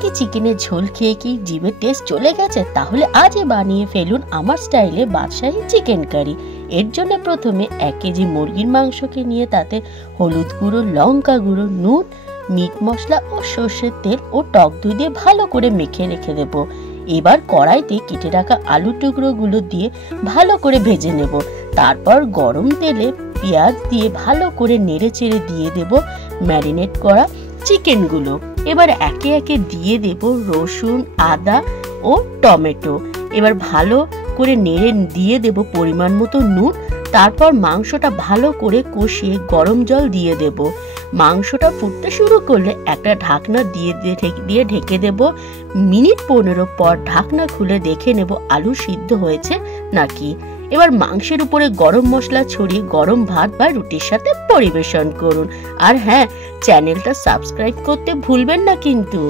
কি চিকেনের ঝোল খেয়ে কি জিভের টেস্ট চলে গেছে? তাহলে আজই বানিয়ে ফেলুন আমার স্টাইলে বাদশাহী চিকেন কারি। এর জন্য প্রথমে 1 কেজি মুরগির মাংসকে নিয়ে তাতে হলুদ গুঁড়ো, লঙ্কা গুঁড়ো, নুন, মিট মশলা ও সর্ষের তেল ও টক দই দিয়ে ভালো করে মেখে রেখে দেব। এবার কড়াইতে কেটে রাখা আলু টুকরোগুলো দিয়ে ভালো করে ভেজে নেব। তারপর গরম তেলে পেঁয়াজ দিয়ে ভালো করে নেড়ে চেড়ে দিয়ে দেব ম্যারিনেট করা চিকেনগুলো। এবার একে একে দিয়ে দেব রসুন, আদা ও টমেটো। এবার ভালো করে নেড়ে দিয়ে দেব পরিমাণ মতো নুন। তারপর মাংসটা ভালো করে কষিয়ে গরম জল দিয়ে দেব। মাংসটা ফুটতে শুরু করলে একটা ঢাকনা দিয়ে ঢেকে দেব। মিনিট 15 পর ঢাকনা খুলে দেখে নেব আলু সিদ্ধ হয়েছে নাকি। এবার মাংসের উপরে গরম মশলা ছড়িয়ে গরম ভাত বা রুটির সাথে পরিবেশন করুন। আর হ্যাঁ, চ্যানেলটা সাবস্ক্রাইব করতে ভুলবেন না কিন্তু।